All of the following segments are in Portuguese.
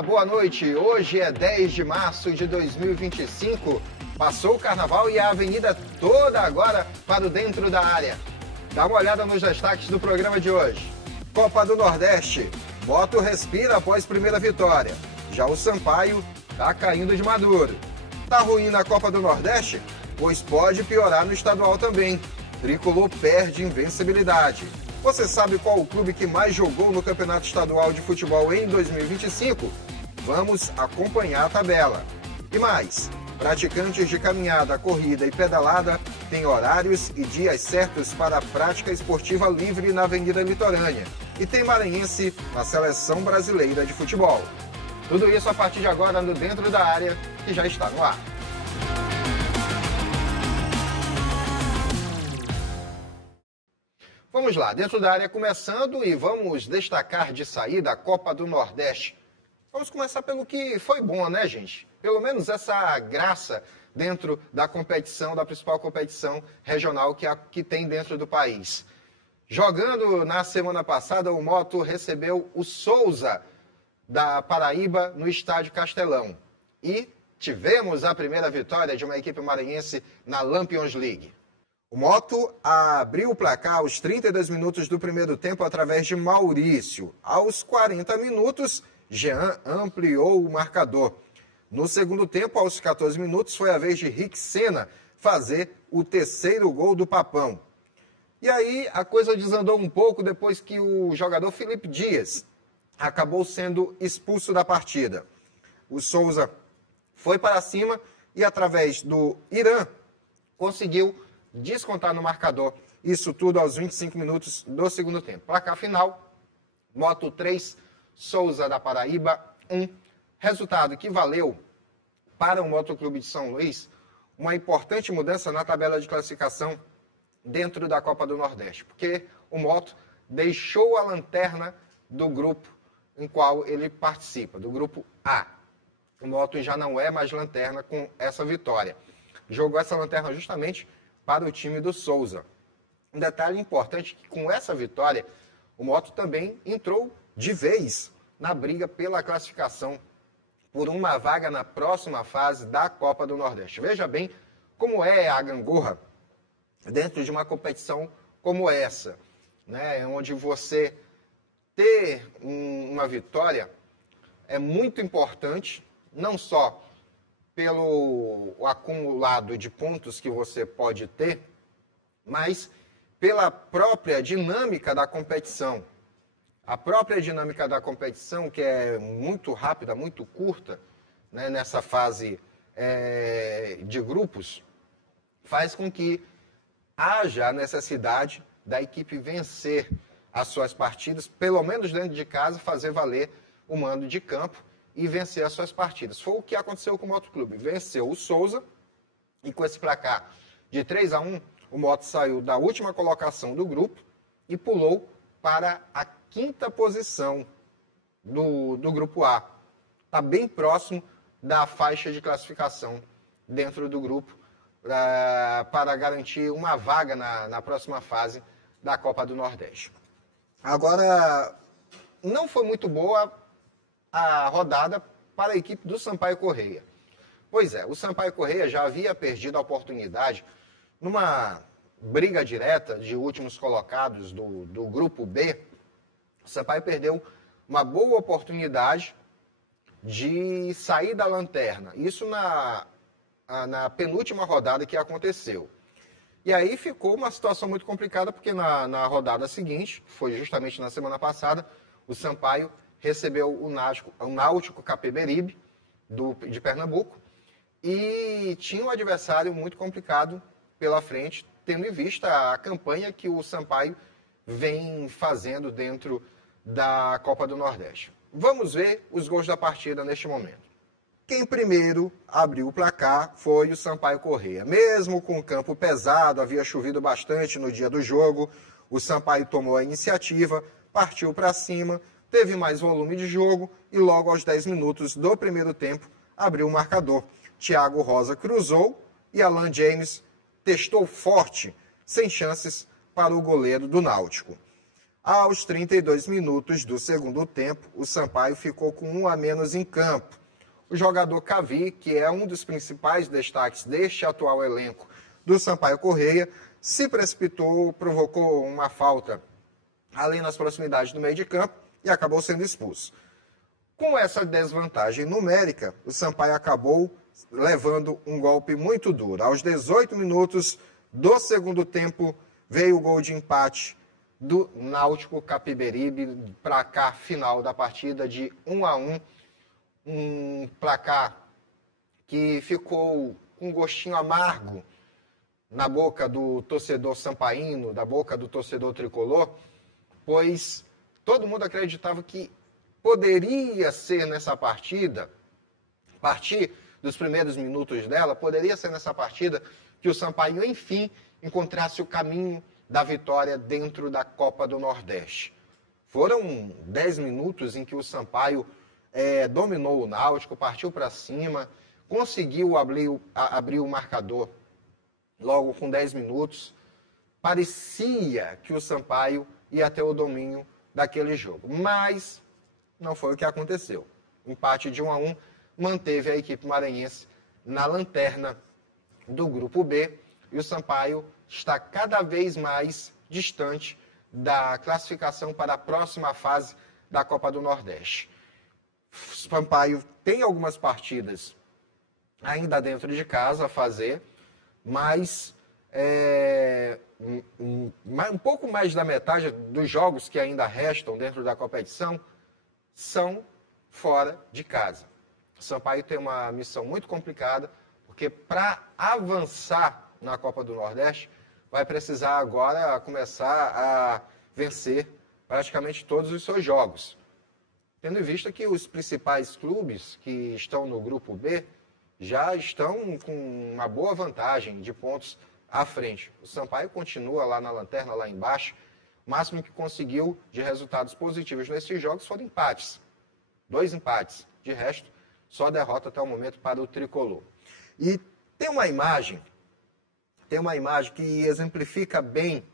Olá, boa noite. Hoje é 10 de março de 2025. Passou o carnaval e a avenida toda agora para o dentro da área. Dá uma olhada nos destaques do programa de hoje. Copa do Nordeste. Moto respira após primeira vitória. Já o Sampaio tá caindo de maduro. Tá ruim na Copa do Nordeste? Pois pode piorar no estadual também. Tricolor perde invencibilidade. Você sabe qual o clube que mais jogou no Campeonato Estadual de Futebol em 2025? Vamos acompanhar a tabela. E mais, praticantes de caminhada, corrida e pedalada têm horários e dias certos para a prática esportiva livre na Avenida Litorânea. E tem maranhense na Seleção Brasileira de Futebol. Tudo isso a partir de agora no Dentro da Área, que já está no ar. Vamos lá, dentro da área começando e vamos destacar de saída a Copa do Nordeste. Vamos começar pelo que foi bom, né, gente? Pelo menos essa graça dentro da competição, da principal competição regional que tem dentro do país. Jogando na semana passada, o Moto recebeu o Souza da Paraíba no Estádio Castelão. E tivemos a primeira vitória de uma equipe maranhense na Lampions League. O Moto abriu o placar aos 32 minutos do primeiro tempo através de Maurício. Aos 40 minutos, Jean ampliou o marcador. No segundo tempo, aos 14 minutos, foi a vez de Rick Senna fazer o terceiro gol do Papão. E aí a coisa desandou um pouco depois que o jogador Felipe Dias acabou sendo expulso da partida. O Souza foi para cima e através do Irã conseguiu descontar no marcador. Isso tudo aos 25 minutos do segundo tempo. Placar final, Moto 3, Souza da Paraíba 1. Resultado que valeu para o Motoclube de São Luís uma importante mudança na tabela de classificação dentro da Copa do Nordeste, porque o Moto deixou a lanterna do grupo em qual ele participa, do grupo A. O Moto já não é mais lanterna com essa vitória. Jogou essa lanterna justamente para o time do Souza. Um detalhe importante que com essa vitória, o Moto também entrou de vez na briga pela classificação por uma vaga na próxima fase da Copa do Nordeste. Veja bem como é a gangorra dentro de uma competição como essa, né? Onde você ter uma vitória é muito importante, não só pelo acumulado de pontos que você pode ter, mas pela própria dinâmica da competição. A própria dinâmica da competição, que é muito rápida, muito curta, né, nessa fase de grupos, faz com que haja a necessidade da equipe vencer as suas partidas, pelo menos dentro de casa, fazer valer o mando de campo e vencer as suas partidas. Foi o que aconteceu com o Motoclube. Venceu o Souza e com esse placar de 3-1, o Moto saiu da última colocação do grupo e pulou para a quinta posição do grupo A. Está bem próximo da faixa de classificação dentro do grupo para garantir uma vaga na próxima fase da Copa do Nordeste. Agora, não foi muito boa a rodada para a equipe do Sampaio Corrêa. Pois é, o Sampaio Corrêa já havia perdido a oportunidade numa briga direta de últimos colocados do grupo B. O Sampaio perdeu uma boa oportunidade de sair da lanterna. Isso na penúltima rodada que aconteceu. E aí ficou uma situação muito complicada, porque na rodada seguinte, foi justamente na semana passada, o Sampaio recebeu o Náutico Capiberibe, de Pernambuco, e tinha um adversário muito complicado pela frente, tendo em vista a campanha que o Sampaio vem fazendo dentro da Copa do Nordeste. Vamos ver os gols da partida neste momento. Quem primeiro abriu o placar foi o Sampaio Corrêa. Mesmo com o campo pesado, havia chovido bastante no dia do jogo, o Sampaio tomou a iniciativa, partiu para cima, teve mais volume de jogo e logo aos 10 minutos do primeiro tempo abriu o marcador. Thiago Rosa cruzou e Alan James testou forte, sem chances para o goleiro do Náutico. Aos 32 minutos do segundo tempo, o Sampaio ficou com 1 a menos em campo. O jogador Cavi, que é um dos principais destaques deste atual elenco do Sampaio Corrêa, se precipitou, provocou uma falta ali nas proximidades do meio de campo e acabou sendo expulso. Com essa desvantagem numérica, o Sampaio acabou levando um golpe muito duro. Aos 18 minutos do segundo tempo, veio o gol de empate do Náutico Capiberibe, placar final da partida de 1-1, um placar que ficou com um gostinho amargo na boca do torcedor sampaíno, da boca do torcedor tricolor, pois todo mundo acreditava que poderia ser nessa partida, a partir dos primeiros minutos dela, poderia ser nessa partida que o Sampaio, enfim, encontrasse o caminho da vitória dentro da Copa do Nordeste. Foram 10 minutos em que o Sampaio dominou o Náutico, partiu para cima, conseguiu abrir o marcador logo com 10 minutos. Parecia que o Sampaio ia ter o domínio daquele jogo, mas não foi o que aconteceu. Empate de 1-1 manteve a equipe maranhense na lanterna do Grupo B e o Sampaio está cada vez mais distante da classificação para a próxima fase da Copa do Nordeste. O Sampaio tem algumas partidas ainda dentro de casa a fazer, mas um pouco mais da metade dos jogos que ainda restam dentro da competição são fora de casa. O Sampaio tem uma missão muito complicada, porque para avançar na Copa do Nordeste, vai precisar agora começar a vencer praticamente todos os seus jogos. Tendo em vista que os principais clubes que estão no Grupo B já estão com uma boa vantagem de pontos à frente. O Sampaio continua lá na lanterna, lá embaixo. O máximo que conseguiu de resultados positivos nesses jogos foram empates. 2 empates. De resto, só derrota até o momento para o Tricolor. E tem uma imagem que exemplifica bem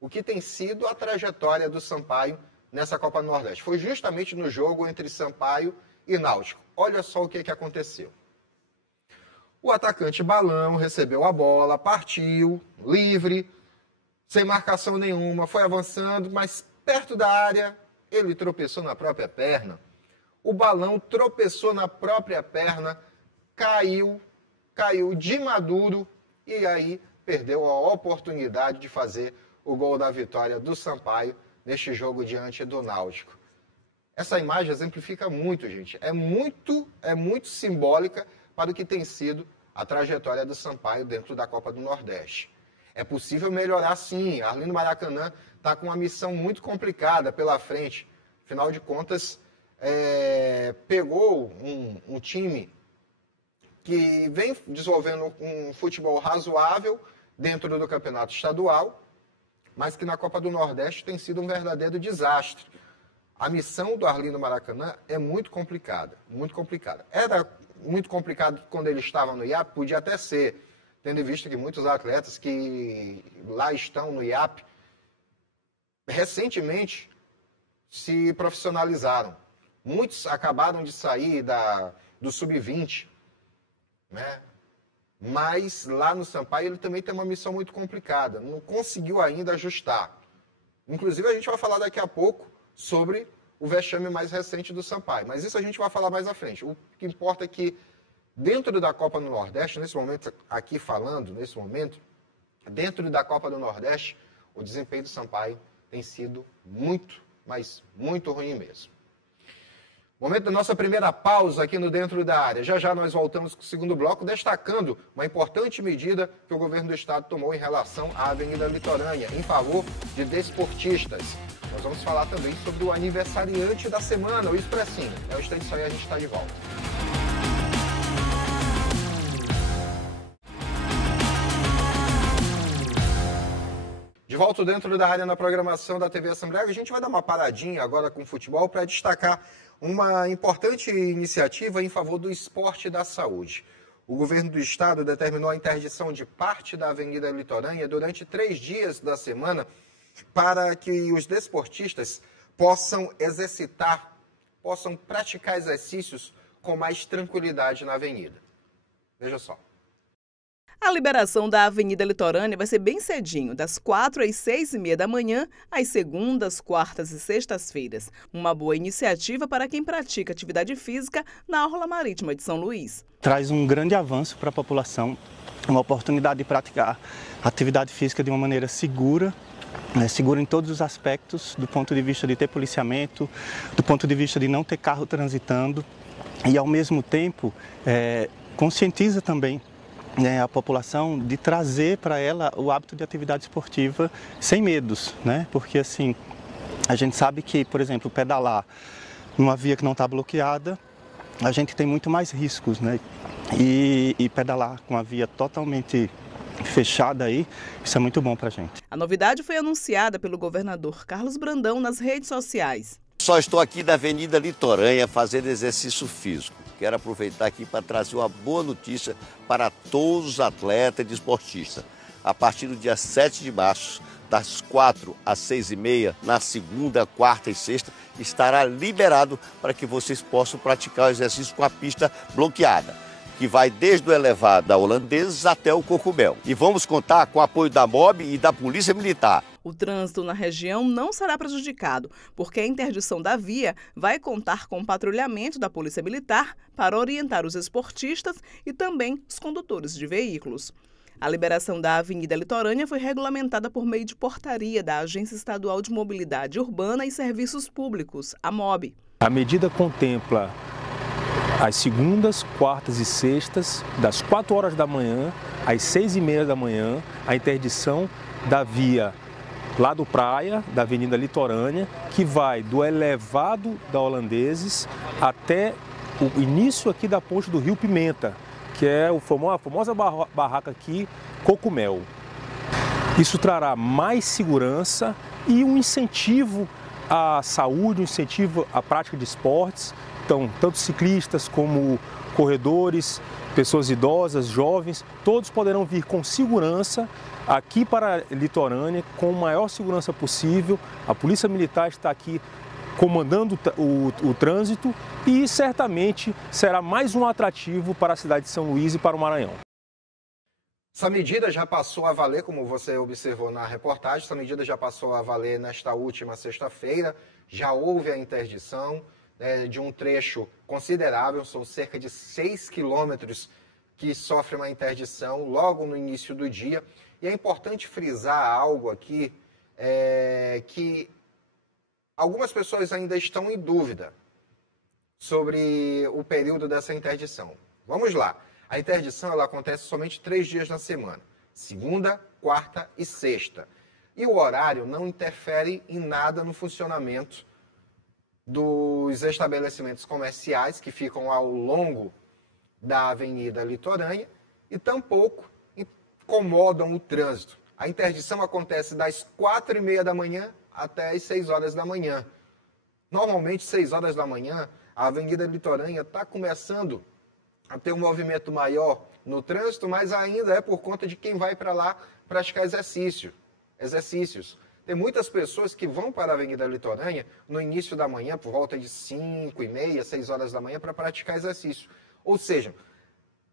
o que tem sido a trajetória do Sampaio nessa Copa do Nordeste. Foi justamente no jogo entre Sampaio e Náutico. Olha só o que aconteceu. O atacante Balão recebeu a bola, partiu, livre, sem marcação nenhuma, foi avançando, mas perto da área, ele tropeçou na própria perna. O Balão tropeçou na própria perna, caiu de maduro e aí perdeu a oportunidade de fazer o gol da vitória do Sampaio neste jogo diante do Náutico. Essa imagem exemplifica muito, gente. É muito simbólica para o que tem sido a trajetória do Sampaio dentro da Copa do Nordeste. É possível melhorar sim. Arlindo Maracanã está com uma missão muito complicada pela frente. Afinal de contas, pegou um time que vem desenvolvendo um futebol razoável dentro do campeonato estadual, mas que na Copa do Nordeste tem sido um verdadeiro desastre. A missão do Arlindo Maracanã é muito complicada, muito complicada. Era muito complicado quando ele estava no IAP, podia até ser, tendo em vista que muitos atletas que lá estão no IAP, recentemente se profissionalizaram. Muitos acabaram de sair do Sub-20, né? Mas lá no Sampaio ele também tem uma missão muito complicada, não conseguiu ainda ajustar. Inclusive a gente vai falar daqui a pouco sobre o vexame mais recente do Sampaio, mas isso a gente vai falar mais à frente. O que importa é que dentro da Copa do Nordeste, nesse momento aqui falando, dentro da Copa do Nordeste, o desempenho do Sampaio tem sido muito, mas muito ruim mesmo. Momento da nossa primeira pausa aqui no Dentro da Área. Já já nós voltamos com o segundo bloco, destacando uma importante medida que o governo do estado tomou em relação à Avenida Litorânea, em favor de desportistas. Nós vamos falar também sobre o aniversariante da semana, o Expressinho. É um instante só e a gente está de volta. De volta dentro da área na programação da TV Assembleia, a gente vai dar uma paradinha agora com o futebol para destacar uma importante iniciativa em favor do esporte e da saúde. O governo do estado determinou a interdição de parte da Avenida Litorânea durante 3 dias da semana para que os desportistas possam exercitar, possam praticar exercícios com mais tranquilidade na avenida. Veja só. A liberação da Avenida Litorânea vai ser bem cedinho, das 4 às 6h30 da manhã, às segundas, quartas e sextas-feiras. Uma boa iniciativa para quem pratica atividade física na Orla Marítima de São Luís. Traz um grande avanço para a população, uma oportunidade de praticar atividade física de uma maneira segura, segura em todos os aspectos, do ponto de vista de ter policiamento, do ponto de vista de não ter carro transitando e, ao mesmo tempo, conscientiza também a população de trazer para ela o hábito de atividade esportiva sem medos, né? Porque assim, a gente sabe que, por exemplo, pedalar numa via que não está bloqueada, a gente tem muito mais riscos, né? E pedalar com a via totalmente fechada aí, isso é muito bom para a gente. A novidade foi anunciada pelo governador Carlos Brandão nas redes sociais. Só estou aqui na Avenida Litorânea fazendo exercício físico. Quero aproveitar aqui para trazer uma boa notícia para todos os atletas e desportistas. A partir do dia 7 de março, das 4 às 6h30, na segunda, quarta e sexta, estará liberado para que vocês possam praticar o exercício com a pista bloqueada, que vai desde o elevado da Holandeses até o Cocumel. E vamos contar com o apoio da MOB e da Polícia Militar. O trânsito na região não será prejudicado, porque a interdição da via vai contar com o patrulhamento da Polícia Militar para orientar os esportistas e também os condutores de veículos. A liberação da Avenida Litorânea foi regulamentada por meio de portaria da Agência Estadual de Mobilidade Urbana e Serviços Públicos, a MOB. A medida contempla às segundas, quartas e sextas, das 4 horas da manhã às 6h30 da manhã, a interdição da via lá do Praia, da Avenida Litorânea, que vai do elevado da Holandeses até o início aqui da ponte do Rio Pimenta, que é a famosa barraca aqui, Cocumel. Isso trará mais segurança e um incentivo à saúde, um incentivo à prática de esportes. Então, tanto ciclistas como corredores, pessoas idosas, jovens, todos poderão vir com segurança aqui para a Litorânea, com a maior segurança possível. A Polícia Militar está aqui comandando o trânsito e certamente será mais um atrativo para a cidade de São Luís e para o Maranhão. Essa medida já passou a valer, como você observou na reportagem, essa medida já passou a valer nesta última sexta-feira, já houve a interdição de um trecho considerável, são cerca de 6 quilômetros que sofre uma interdição logo no início do dia. E é importante frisar algo aqui, que algumas pessoas ainda estão em dúvida sobre o período dessa interdição. Vamos lá. A interdição ela acontece somente 3 dias na semana, segunda, quarta e sexta. E o horário não interfere em nada no funcionamento dos estabelecimentos comerciais que ficam ao longo da Avenida Litorânea e tampouco incomodam o trânsito. A interdição acontece das 4h30 da manhã até as 6 horas da manhã. Normalmente, 6 horas da manhã, a Avenida Litorânea está começando a ter um movimento maior no trânsito, mas ainda é por conta de quem vai para lá praticar exercícios. Tem muitas pessoas que vão para a Avenida Litorânea no início da manhã, por volta de 5h30, 6 horas da manhã, para praticar exercício. Ou seja,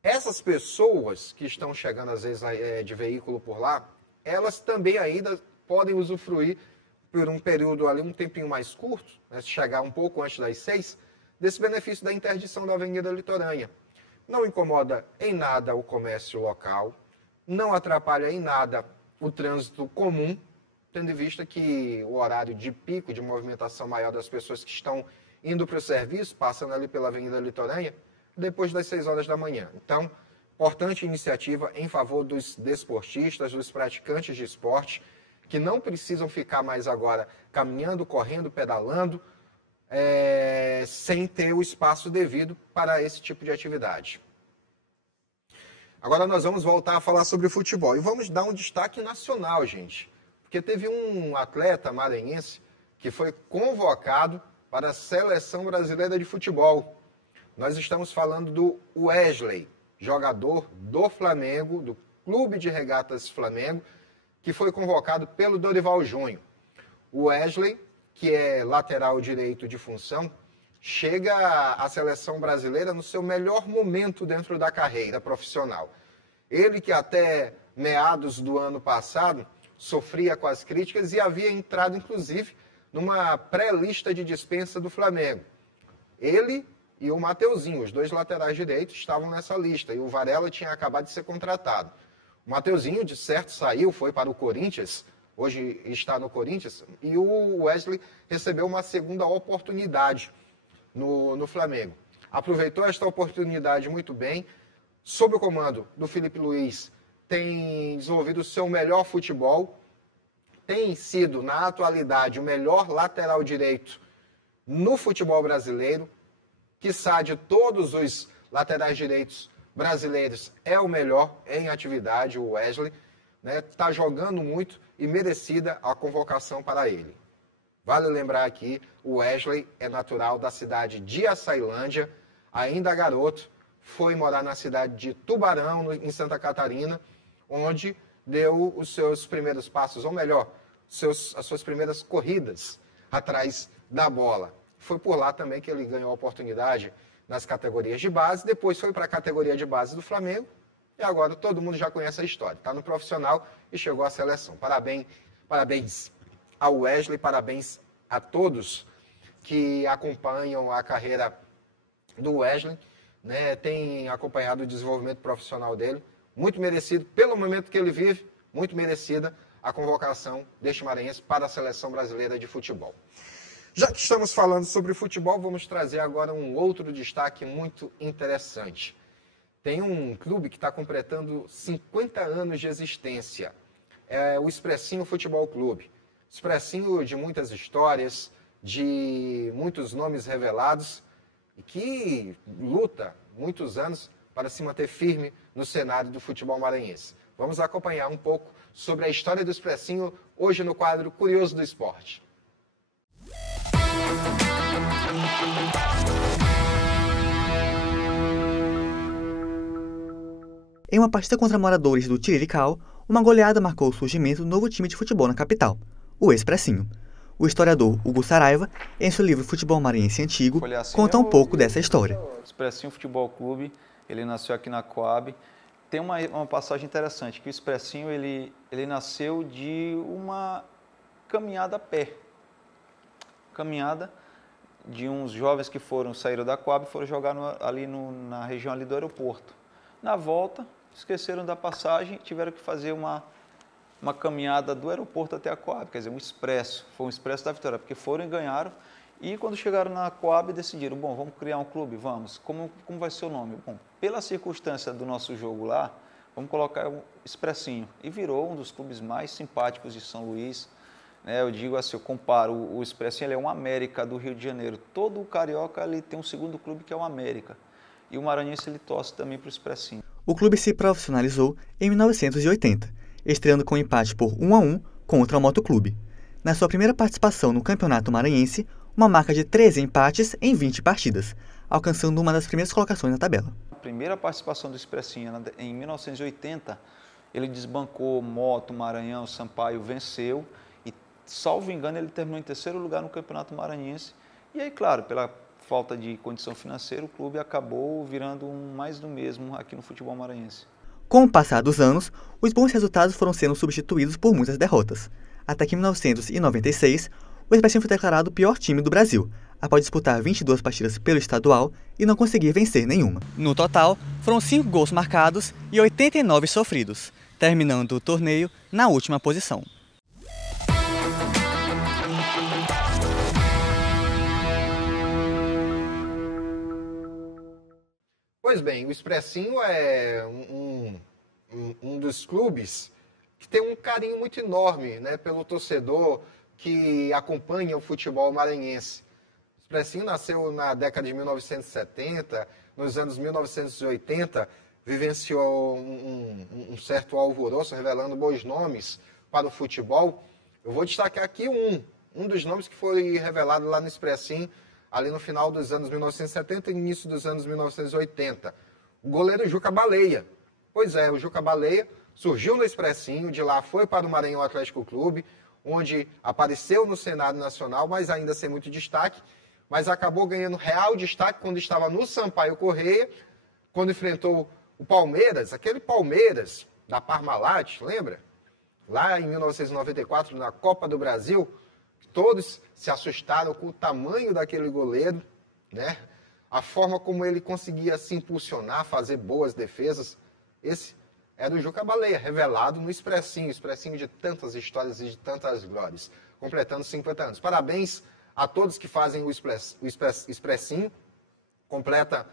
essas pessoas que estão chegando, às vezes, de veículo por lá, elas também ainda podem usufruir por um período ali, um tempinho mais curto, né, chegar um pouco antes das 6, desse benefício da interdição da Avenida Litorânea. Não incomoda em nada o comércio local, não atrapalha em nada o trânsito comum, tendo em vista que o horário de pico, de movimentação maior das pessoas que estão indo para o serviço, passando ali pela Avenida Litorânea, depois das 6 horas da manhã. Então, importante iniciativa em favor dos desportistas, dos praticantes de esporte, que não precisam ficar mais agora caminhando, correndo, pedalando, sem ter o espaço devido para esse tipo de atividade. Agora nós vamos voltar a falar sobre futebol. E vamos dar um destaque nacional, gente. Porque teve um atleta maranhense que foi convocado para a Seleção Brasileira de Futebol. Nós estamos falando do Wesley, jogador do Flamengo, do Clube de Regatas Flamengo, que foi convocado pelo Dorival Júnior. O Wesley, que é lateral direito de função, chega à seleção brasileira no seu melhor momento dentro da carreira profissional. Ele que até meados do ano passado sofria com as críticas e havia entrado, inclusive, numa pré-lista de dispensa do Flamengo. Ele e o Mateuzinho, os dois laterais direitos, estavam nessa lista e o Varela tinha acabado de ser contratado. O Mateuzinho, de certo, saiu, foi para o Corinthians, hoje está no Corinthians, e o Wesley recebeu uma segunda oportunidade no Flamengo. Aproveitou esta oportunidade muito bem, sob o comando do Felipe Luiz, tem desenvolvido o seu melhor futebol, tem sido, na atualidade, o melhor lateral direito no futebol brasileiro, quiçá de todos os laterais direitos brasileiros, é o melhor em atividade, o Wesley, né? Está jogando muito e merecida a convocação para ele. Vale lembrar aqui, o Wesley é natural da cidade de Açailândia, ainda garoto, foi morar na cidade de Tubarão, em Santa Catarina, onde deu os seus primeiros passos, ou melhor, as suas primeiras corridas atrás da bola. Foi por lá também que ele ganhou a oportunidade nas categorias de base, depois foi para a categoria de base do Flamengo, e agora todo mundo já conhece a história. Está no profissional e chegou à seleção. Parabéns ao Wesley, parabéns a todos que acompanham a carreira do Wesley, né? Tem acompanhado o desenvolvimento profissional dele, muito merecido, pelo momento que ele vive, muito merecida a convocação deste maranhense para a Seleção Brasileira de Futebol. Já que estamos falando sobre futebol, vamos trazer agora um outro destaque muito interessante. Tem um clube que está completando 50 anos de existência. É o Expressinho Futebol Clube. Expressinho de muitas histórias, de muitos nomes revelados, e que luta muitos anos para se manter firme no cenário do futebol maranhense. Vamos acompanhar um pouco sobre a história do Expressinho hoje no quadro Curioso do Esporte. Em uma partida contra moradores do Tirirical, uma goleada marcou o surgimento do novo time de futebol na capital, o Expressinho. O historiador Hugo Saraiva, em seu livro Futebol Maranhense Antigo, conta um pouco dessa história. O Expressinho Futebol Clube, ele nasceu aqui na Coab. Tem uma passagem interessante, que o Expressinho ele nasceu de uma caminhada a pé. Caminhada de uns jovens que saíram da Coab e foram jogar na região ali do aeroporto. Na volta, esqueceram da passagem e tiveram que fazer uma caminhada do aeroporto até a Coab, quer dizer, um expresso. Foi um expresso da vitória, porque foram e ganharam. E quando chegaram na Coab, decidiram, bom, vamos criar um clube? Vamos. Como vai ser o nome? Bom, pela circunstância do nosso jogo lá, vamos colocar um Expressinho. E virou um dos clubes mais simpáticos de São Luís. Eu digo assim, eu comparo, o Expressinho ele é um América do Rio de Janeiro. Todo o carioca ele tem um segundo clube que é o América. E o maranhense ele torce também para o Expressinho. O clube se profissionalizou em 1980, estreando com um empate por 1-1 contra o Motoclube. Na sua primeira participação no Campeonato Maranhense, uma marca de 13 empates em 20 partidas, alcançando uma das primeiras colocações na tabela. A primeira participação do Expressinho, em 1980, ele desbancou Moto, Maranhão, Sampaio, venceu e, salvo engano, ele terminou em terceiro lugar no Campeonato Maranhense. E aí, claro, pela falta de condição financeira, o clube acabou virando mais do mesmo aqui no futebol maranhense. Com o passar dos anos, os bons resultados foram sendo substituídos por muitas derrotas. Até que em 1996, o Expressinho foi declarado o pior time do Brasil, após disputar 22 partidas pelo estadual e não conseguir vencer nenhuma. No total, foram 5 gols marcados e 89 sofridos, terminando o torneio na última posição. Pois bem, o Expressinho é um dos clubes que tem um carinho muito enorme, né, pelo torcedor que acompanha o futebol maranhense. O Expressinho nasceu na década de 1970, nos anos 1980, vivenciou um certo alvoroço, revelando bons nomes para o futebol. Eu vou destacar aqui um dos nomes que foi revelado lá no Expressinho, ali no final dos anos 1970 e início dos anos 1980. O goleiro Juca Baleia. Pois é, o Juca Baleia surgiu no Expressinho, de lá foi para o Maranhão Atlético Clube, onde apareceu no cenário nacional, mas ainda sem muito destaque, mas acabou ganhando real destaque quando estava no Sampaio Corrêa, quando enfrentou o Palmeiras, aquele Palmeiras da Parmalat, lembra? Lá em 1994, na Copa do Brasil, todos se assustaram com o tamanho daquele goleiro, né? A forma como ele conseguia se impulsionar, fazer boas defesas. Esse era o Juca Baleia, revelado no Expressinho de tantas histórias e de tantas glórias, completando 50 anos. Parabéns a todos que fazem o Expressinho, completa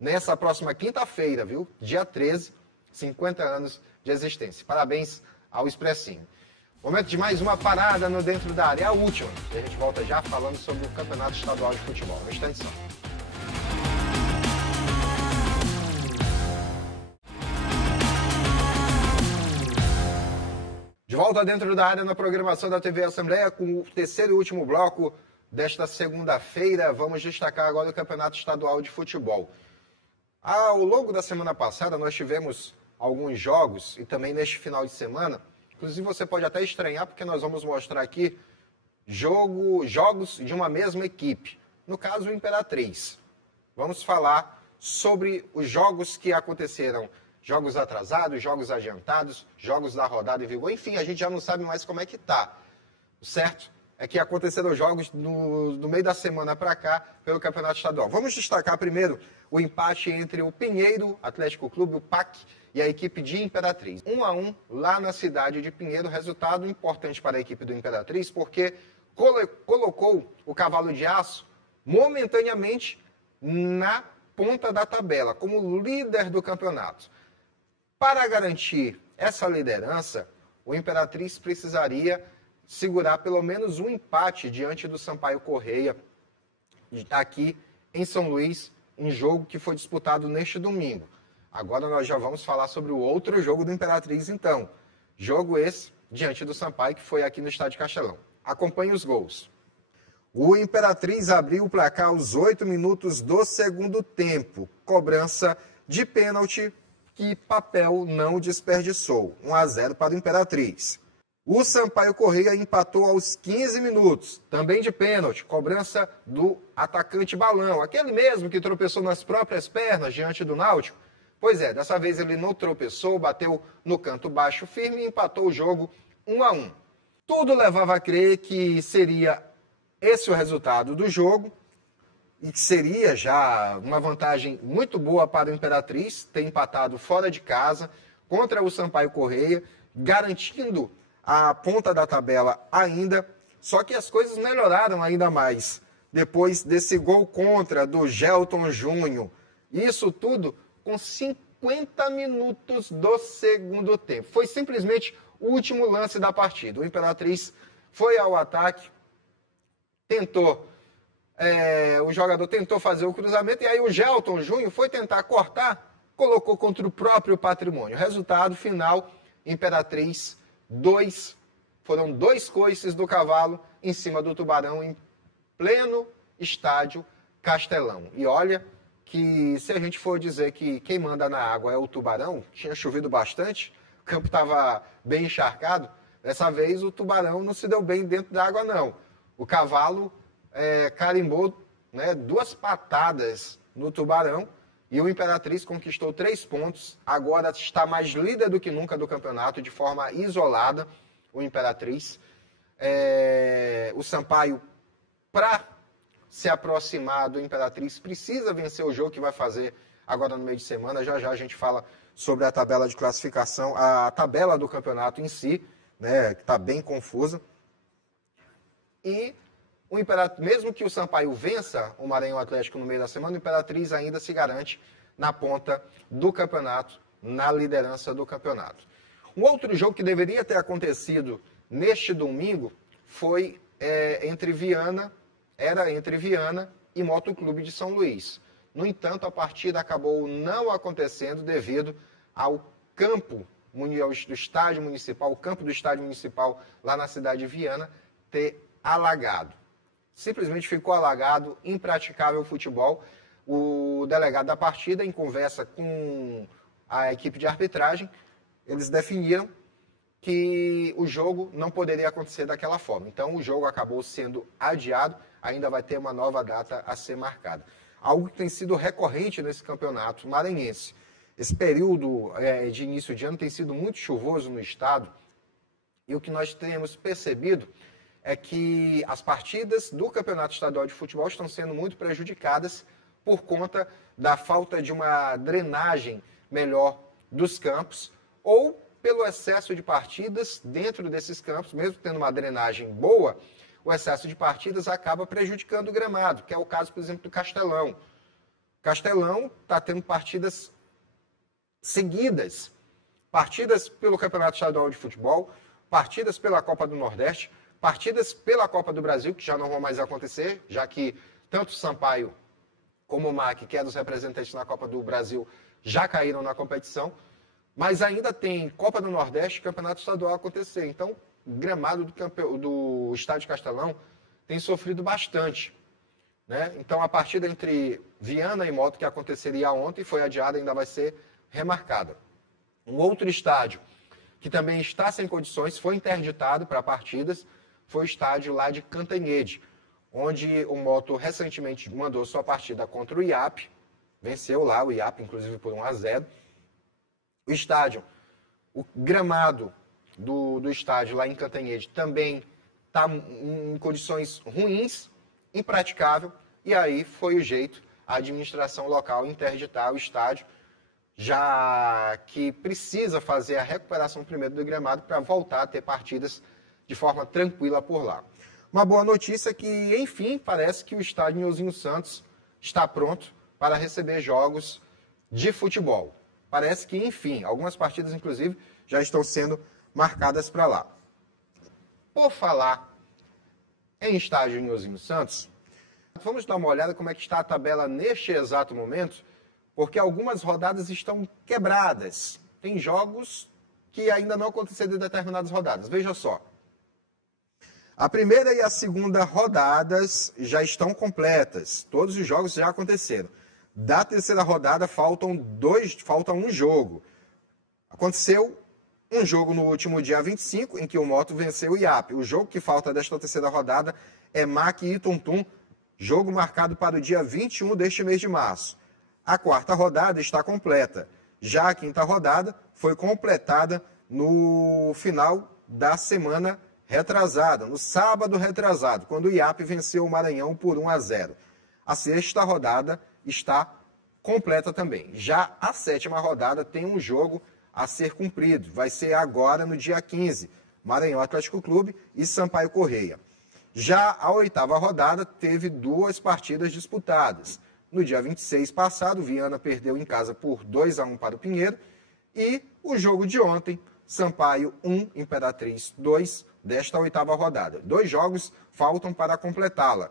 nessa próxima quinta-feira, viu? Dia 13, 50 anos de existência. Parabéns ao Expressinho. Momento de mais uma parada no Dentro da Área, a última. E a gente volta já falando sobre o Campeonato Estadual de Futebol. No instante só. De volta dentro da área na programação da TV Assembleia com o terceiro e último bloco desta segunda-feira. Vamos destacar agora o Campeonato Estadual de Futebol. Ao longo da semana passada nós tivemos alguns jogos e também neste final de semana. Inclusive você pode até estranhar porque nós vamos mostrar aqui jogos de uma mesma equipe. No caso, o Imperatriz. Vamos falar sobre os jogos que aconteceram. Jogos atrasados, jogos adiantados, jogos da rodada em vigor. Enfim, a gente já não sabe mais como é que tá. O certo é que aconteceram jogos no meio da semana para cá pelo Campeonato Estadual. Vamos destacar primeiro o empate entre o Pinheiro Atlético Clube, o PAC, e a equipe de Imperatriz. 1-1 lá na cidade de Pinheiro. Resultado importante para a equipe do Imperatriz, porque colocou o Cavalo de Aço momentaneamente na ponta da tabela, como líder do campeonato. Para garantir essa liderança, o Imperatriz precisaria segurar pelo menos um empate diante do Sampaio Corrêa, aqui em São Luís, em jogo que foi disputado neste domingo. Agora nós já vamos falar sobre o outro jogo do Imperatriz, então. Jogo esse diante do Sampaio, que foi aqui no Estádio Castelão. Acompanhe os gols. O Imperatriz abriu o placar aos 8 minutos do segundo tempo. Cobrança de pênalti que Papel não desperdiçou. 1-0 para o Imperatriz. O Sampaio Corrêa empatou aos 15 minutos, também de pênalti, cobrança do atacante Balão, aquele mesmo que tropeçou nas próprias pernas diante do Náutico. Pois é, dessa vez ele não tropeçou, bateu no canto baixo firme e empatou o jogo 1-1. Tudo levava a crer que seria esse o resultado do jogo, e que seria já uma vantagem muito boa para o Imperatriz ter empatado fora de casa contra o Sampaio Corrêa, garantindo a ponta da tabela ainda, só que as coisas melhoraram ainda mais depois desse gol contra do Gelton Júnior. Isso tudo com 50 minutos do segundo tempo. Foi simplesmente o último lance da partida. O Imperatriz foi ao ataque, o jogador tentou fazer o cruzamento e aí o Gelton Júnior foi tentar cortar, colocou contra o próprio Patrimônio. Resultado final, Imperatriz 2. Foram 2 coices do Cavalo em cima do Tubarão em pleno estádio Castelão. E olha que se a gente for dizer que quem manda na água é o Tubarão, tinha chovido bastante, o campo estava bem encharcado, dessa vez o Tubarão não se deu bem dentro da água não. O Cavalo carimbou 2 patadas no Tubarão e o Imperatriz conquistou 3 pontos. Agora está mais líder do que nunca do campeonato, de forma isolada, o Imperatriz. O Sampaio, para se aproximar do Imperatriz, precisa vencer o jogo que vai fazer agora no meio de semana. Já já a gente fala sobre a tabela de classificação, a tabela do campeonato em si, né, que está bem confusa. E o Imperatriz, mesmo que o Sampaio vença o Maranhão Atlético no meio da semana, o Imperatriz ainda se garante na ponta do campeonato, na liderança do campeonato. Um outro jogo que deveria ter acontecido neste domingo foi entre Viana e Motoclube de São Luís. No entanto, a partida acabou não acontecendo devido ao campo do estádio municipal, o campo do estádio municipal lá na cidade de Viana ter alagado. Simplesmente ficou alagado, impraticável o futebol. O delegado da partida, em conversa com a equipe de arbitragem, eles definiram que o jogo não poderia acontecer daquela forma. Então, o jogo acabou sendo adiado, ainda vai ter uma nova data a ser marcada. Algo que tem sido recorrente nesse campeonato maranhense. Esse período de início de ano tem sido muito chuvoso no estado, e o que nós temos percebido é que as partidas do Campeonato Estadual de Futebol estão sendo muito prejudicadas por conta da falta de uma drenagem melhor dos campos, ou pelo excesso de partidas dentro desses campos, mesmo tendo uma drenagem boa, o excesso de partidas acaba prejudicando o gramado, que é o caso, por exemplo, do Castelão. Castelão está tendo partidas seguidas, partidas pelo Campeonato Estadual de Futebol, partidas pela Copa do Nordeste, partidas pela Copa do Brasil, que já não vão mais acontecer, já que tanto o Sampaio como o MAC, que é dos representantes na Copa do Brasil, já caíram na competição, mas ainda tem Copa do Nordeste e Campeonato Estadual a acontecer. Então, o gramado do Estádio Castelão tem sofrido bastante, né? Então, a partida entre Viana e Moto, que aconteceria ontem, foi adiada e ainda vai ser remarcada. Um outro estádio que também está sem condições, foi interditado para partidas, foi o estádio lá de Cantanhede, onde o Moto recentemente mandou sua partida contra o IAP, venceu lá o IAP, inclusive por 1-0. O estádio, o gramado do estádio lá em Cantanhede também está em condições ruins, impraticável, e aí foi o jeito a administração local interditar o estádio, já que precisa fazer a recuperação primeiro do gramado para voltar a ter partidas de forma tranquila por lá. Uma boa notícia é que, enfim, parece que o estádio Nhozinho Santos está pronto para receber jogos de futebol. Parece que, enfim, algumas partidas, inclusive, já estão sendo marcadas para lá. Por falar em estádio Nhozinho Santos, vamos dar uma olhada como é que está a tabela neste exato momento, porque algumas rodadas estão quebradas. Tem jogos que ainda não aconteceram em determinadas rodadas. Veja só. A primeira e a segunda rodadas já estão completas. Todos os jogos já aconteceram. Da terceira rodada falta um jogo. Aconteceu um jogo no último dia 25, em que o Moto venceu o IAP. O jogo que falta desta terceira rodada é MAC e Tuntum, jogo marcado para o dia 21 deste mês de março. A quarta rodada está completa. Já a quinta rodada foi completada no final da semana retrasada, no sábado retrasado, quando o IAP venceu o Maranhão por 1-0. A sexta rodada está completa também. Já a sétima rodada tem um jogo a ser cumprido. Vai ser agora no dia 15, Maranhão Atlético Clube e Sampaio Correia. Já a oitava rodada teve 2 partidas disputadas. No dia 26 passado, Viana perdeu em casa por 2-1 para o Pinheiro. E o jogo de ontem, Sampaio 1, Imperatriz 2, desta oitava rodada. 2 jogos faltam para completá-la.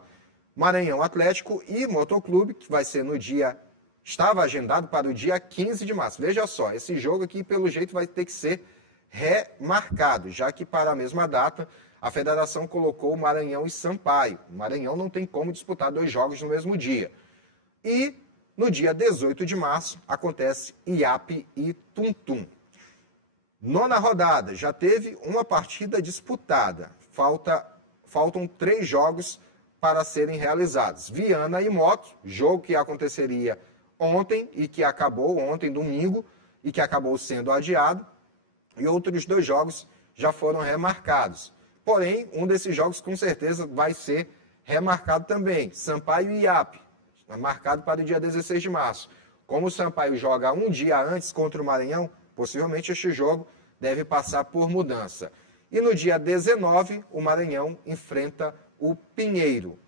Maranhão Atlético e Motoclube, que vai ser no dia... Estava agendado para o dia 15 de março. Veja só, esse jogo aqui, pelo jeito, vai ter que ser remarcado, já que para a mesma data, a federação colocou Maranhão e Sampaio. O Maranhão não tem como disputar 2 jogos no mesmo dia. E no dia 18 de março acontece IAP e Tuntum. Nona rodada, já teve uma partida disputada. Faltam 3 jogos para serem realizados. Viana e Moto, jogo que aconteceria ontem e que acabou ontem, domingo, e que acabou sendo adiado. E outros 2 jogos já foram remarcados. Porém, um desses jogos com certeza vai ser remarcado também. Sampaio e IAP. Marcado para o dia 16 de março. Como o Sampaio joga um dia antes contra o Maranhão, possivelmente este jogo deve passar por mudança. E no dia 19, o Maranhão enfrenta o Pinheiro.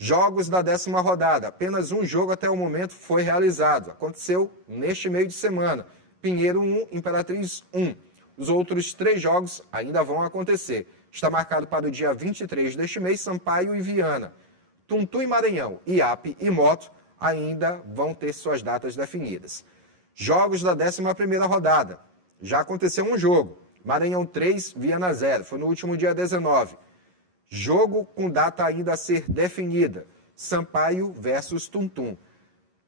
Jogos da 10ª rodada. Apenas um jogo até o momento foi realizado. Aconteceu neste meio de semana. Pinheiro 1, Imperatriz 1. Os outros 3 jogos ainda vão acontecer. Está marcado para o dia 23 deste mês, Sampaio e Viana. Tuntum e Maranhão, IAP e Moto ainda vão ter suas datas definidas. Jogos da 11ª rodada. Já aconteceu um jogo. Maranhão 3, Viana 0. Foi no último dia 19. Jogo com data ainda a ser definida. Sampaio versus Tuntum.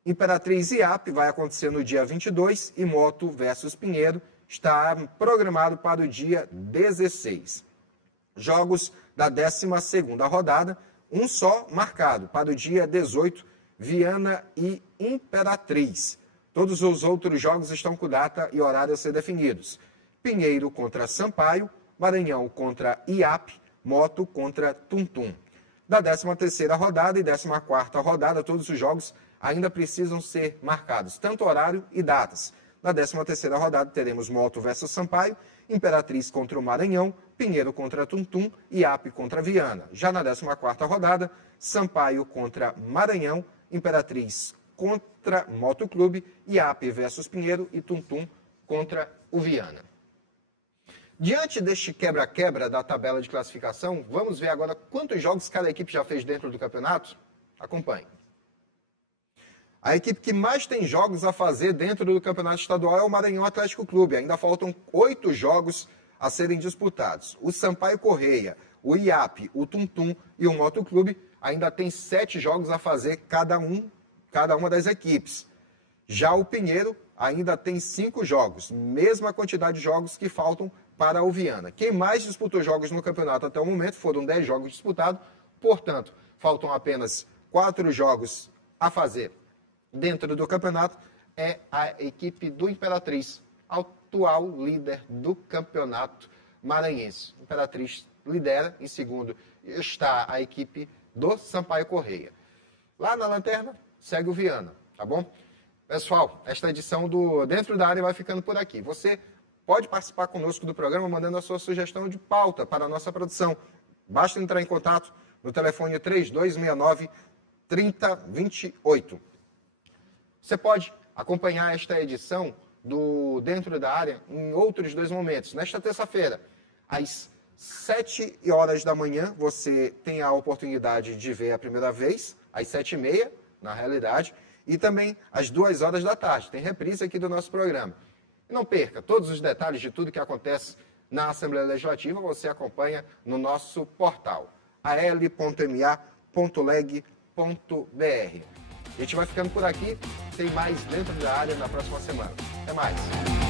Imperatriz e IAP vai acontecer no dia 22 e Moto versus Pinheiro está programado para o dia 16. Jogos da 12ª rodada, um só marcado para o dia 18, Viana e Imperatriz. Todos os outros jogos estão com data e horário a ser definidos. Pinheiro contra Sampaio, Maranhão contra IAP, Moto contra Tuntum. Da 13ª rodada e 14ª rodada, todos os jogos ainda precisam ser marcados, tanto horário e datas. Na 13ª rodada teremos Moto versus Sampaio, Imperatriz contra o Maranhão, Pinheiro contra Tuntum e IAP contra Viana. Já na 14ª rodada, Sampaio contra Maranhão, Imperatriz contra Moto Clube, IAP versus Pinheiro e Tuntum contra o Viana. Diante deste quebra-quebra da tabela de classificação, vamos ver agora quantos jogos cada equipe já fez dentro do campeonato? Acompanhe. A equipe que mais tem jogos a fazer dentro do campeonato estadual é o Maranhão Atlético Clube. Ainda faltam 8 jogos a serem disputados. O Sampaio Correia, o IAP, o Tuntum e o Moto Clube ainda tem 7 jogos a fazer cada uma das equipes. Já o Pinheiro ainda tem 5 jogos, mesma quantidade de jogos que faltam para o Viana. Quem mais disputou jogos no campeonato até o momento foram 10 jogos disputados, portanto, faltam apenas 4 jogos a fazer dentro do campeonato. É a equipe do Imperatriz, atual líder do campeonato maranhense. Imperatriz lidera, em segundo está a equipe do Sampaio Correia. Lá na lanterna segue o Viana, tá bom? Pessoal, esta edição do Dentro da Área vai ficando por aqui. Você pode participar conosco do programa mandando a sua sugestão de pauta para a nossa produção. Basta entrar em contato no telefone 3269-3028. Você pode acompanhar esta edição do Dentro da Área em outros 2 momentos. Nesta terça-feira, às 7 horas da manhã, você tem a oportunidade de ver a primeira vez, às 7h30, na realidade, e também às 2 horas da tarde. Tem reprise aqui do nosso programa. E não perca todos os detalhes de tudo que acontece na Assembleia Legislativa, você acompanha no nosso portal, al.ma.leg.br. A gente vai ficando por aqui, tem mais Dentro da Área na próxima semana. Até mais!